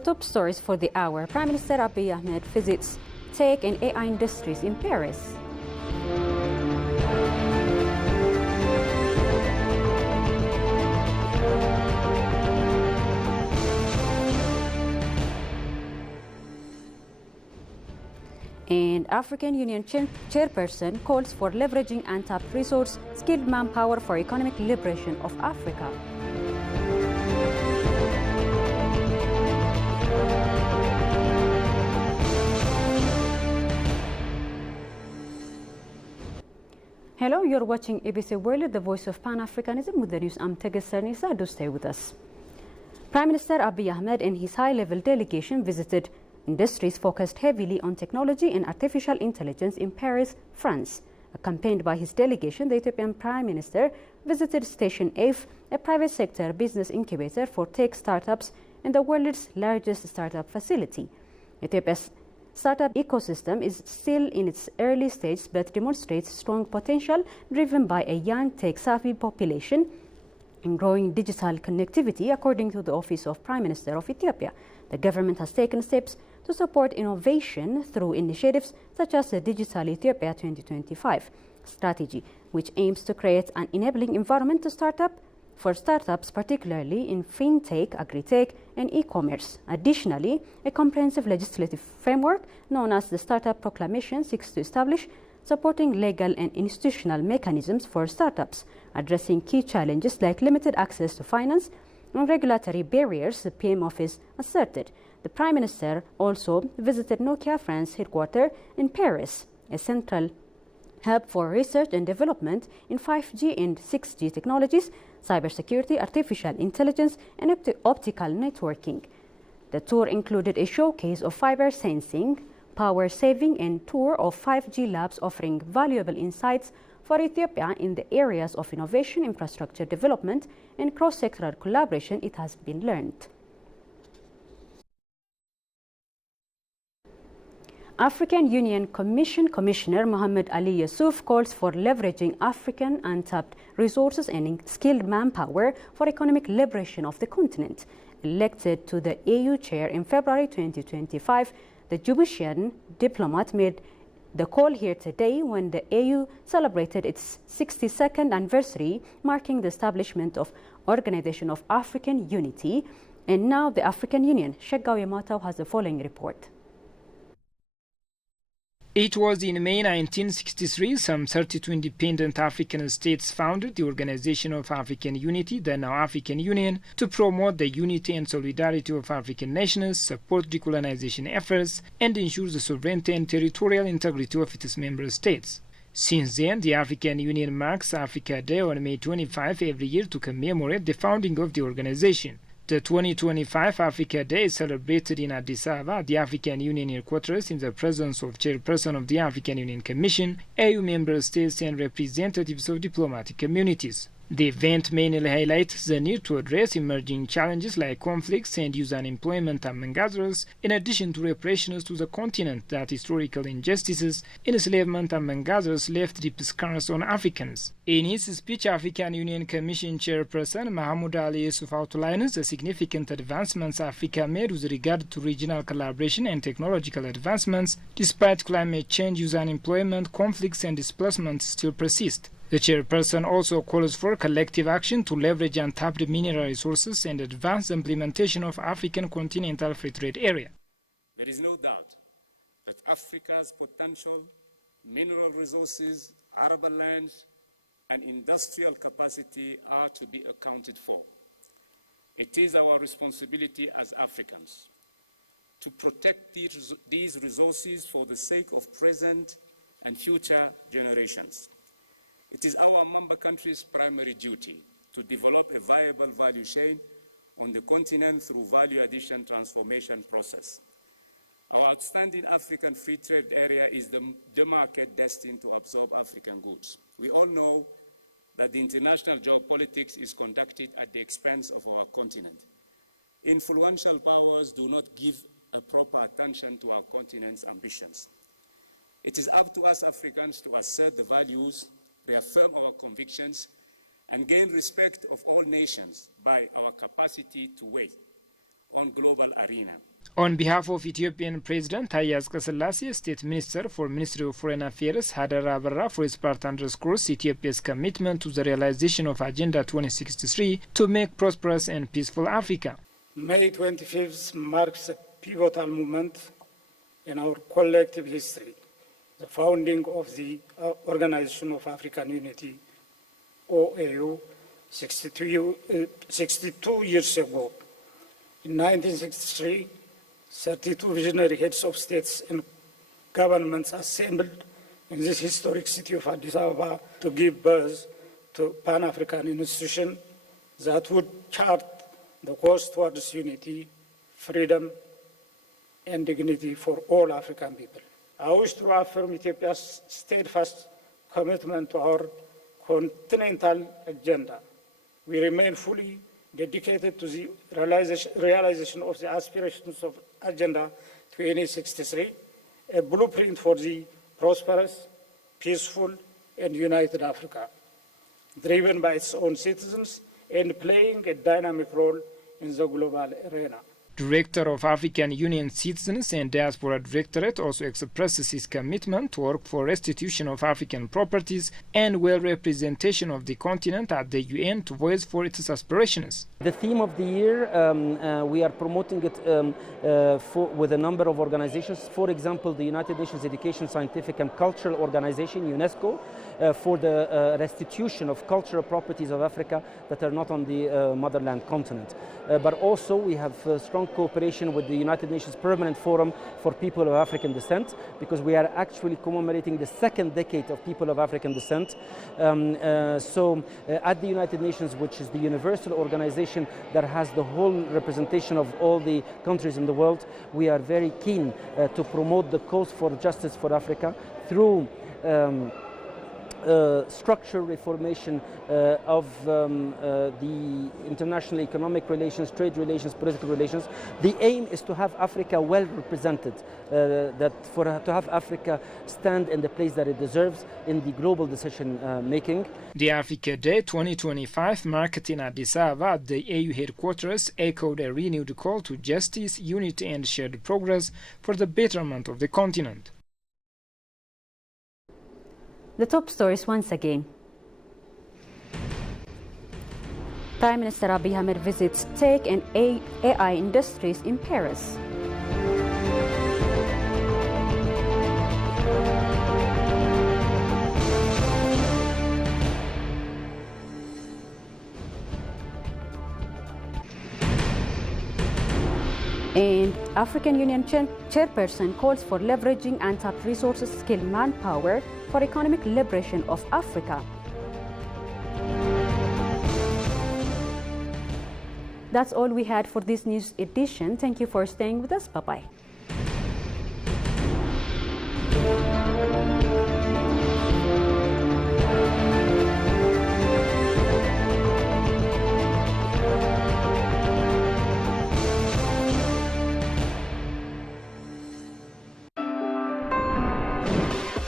top stories for the hour. Prime Minister Abiy Ahmed visits tech and AI industries in Paris. And African Union chairperson calls for leveraging untapped resource, skilled manpower for economic liberation of Africa. Hello, you're watching ABC World, the voice of Pan-Africanism. With the news, I'm Tegis Sernisa. Do stay with us. Prime Minister Abiy Ahmed and his high-level delegation visited industries focused heavily on technology and artificial intelligence in Paris, France. Accompanied by his delegation, the Ethiopian Prime Minister visited Station F, a private sector business incubator for tech startups and the world's largest startup facility. Ethiopia's startup ecosystem is still in its early stage but demonstrates strong potential driven by a young tech-savvy population and growing digital connectivity, according to the Office of Prime Minister of Ethiopia. The government has taken steps to support innovation through initiatives such as the Digital Ethiopia 2025 strategy, which aims to create an enabling environment for startups, particularly in fintech, agri-tech, and e-commerce. Additionally, a comprehensive legislative framework known as the Startup Proclamation seeks to establish supporting legal and institutional mechanisms for startups, addressing key challenges like limited access to finance and regulatory barriers, the PM office asserted. The Prime Minister also visited Nokia France headquarters in Paris, a central hub for research and development in 5G and 6G technologies, cybersecurity, artificial intelligence, and optical networking. The tour included a showcase of fiber sensing, power saving, and tour of 5G labs offering valuable insights for Ethiopia in the areas of innovation, infrastructure development, and cross-sectoral collaboration, it has been learned. African Union Commissioner Mohamed Ali Yusuf calls for leveraging African untapped resources and skilled manpower for economic liberation of the continent. Elected to the AU chair in February 2025, the Djiboutian diplomat made the call here today when the AU celebrated its 62nd anniversary, marking the establishment of Organization of African Unity and now the African Union. Shegawi Matau has the following report. It was in May 1963 some 32 independent African states founded the Organization of African Unity, the now African Union, to promote the unity and solidarity of African nations, support decolonization efforts, and ensure the sovereignty and territorial integrity of its member states. Since then, the African Union marks Africa Day on May 25 every year to commemorate the founding of the organization. The 2025 Africa Day is celebrated in Addis Ababa, the African Union headquarters, in the presence of Chairperson of the African Union Commission, AU member states, and representatives of diplomatic communities. The event mainly highlights the need to address emerging challenges like conflicts and youth unemployment among others, in addition to reparations to the continent that historical injustices, enslavement among others, left deep scars on Africans. In his speech, African Union Commission Chairperson Mahmoud Ali Yusuf outlines the significant advancements Africa made with regard to regional collaboration and technological advancements, despite climate change, youth unemployment, conflicts and displacement still persist. The chairperson also calls for collective action to leverage untapped mineral resources and advance the implementation of African Continental Free Trade Area. There is no doubt that Africa's potential, mineral resources, arable lands, and industrial capacity are to be accounted for. It is our responsibility as Africans to protect these resources for the sake of present and future generations. It is our member countries' primary duty to develop a viable value chain on the continent through value addition transformation process. Our outstanding African free trade area is the market destined to absorb African goods. We all know that the international geopolitics is conducted at the expense of our continent. Influential powers do not give a proper attention to our continent's ambitions. It is up to us Africans to assert the values, reaffirm our convictions, and gain respect of all nations by our capacity to weigh on global arena. On behalf of Ethiopian President Taye Asqassalasie, State Minister for Ministry of Foreign Affairs Haidar Abarra for his part underscores Ethiopia's commitment to the realization of Agenda 2063 to make prosperous and peaceful Africa. May 25th marks a pivotal moment in our collective history, the founding of the Organization of African Unity, OAU, 62 years ago. In 1963, 32 visionary heads of states and governments assembled in this historic city of Addis Ababa to give birth to Pan-African institution that would chart the course towards unity, freedom, and dignity for all African people. I wish to reaffirm Ethiopia's steadfast commitment to our continental agenda. We remain fully dedicated to the realization of the aspirations of Agenda 2063, a blueprint for the prosperous, peaceful, and united Africa, driven by its own citizens and playing a dynamic role in the global arena. Director of African Union Citizens and Diaspora Directorate also expresses his commitment to work for restitution of African properties and well representation of the continent at the UN to voice for its aspirations. The theme of the year, we are promoting it with a number of organizations. For example, the United Nations Education, Scientific and Cultural Organization, UNESCO, for the restitution of cultural properties of Africa that are not on the motherland continent. But also we have strong cooperation with the United Nations Permanent Forum for People of African Descent, because we are actually commemorating the second decade of people of African descent. At the United Nations, which is the universal organization that has the whole representation of all the countries in the world, we are very keen to promote the cause for justice for Africa through structural reformation of the international economic relations, trade relations, political relations. The aim is to have Africa well represented, to have Africa stand in the place that it deserves in the global decision making. The Africa Day 2025, marked in Addis Ababa at the AU headquarters, echoed a renewed call to justice, unity and shared progress for the betterment of the continent. The top stories once again. Prime Minister Abiy Ahmed visits tech and AI industries in Paris. And African Union chairperson calls for leveraging untapped resources, skilled manpower for economic liberation of Africa. That's all we had for this news edition. Thank you for staying with us. Bye-bye.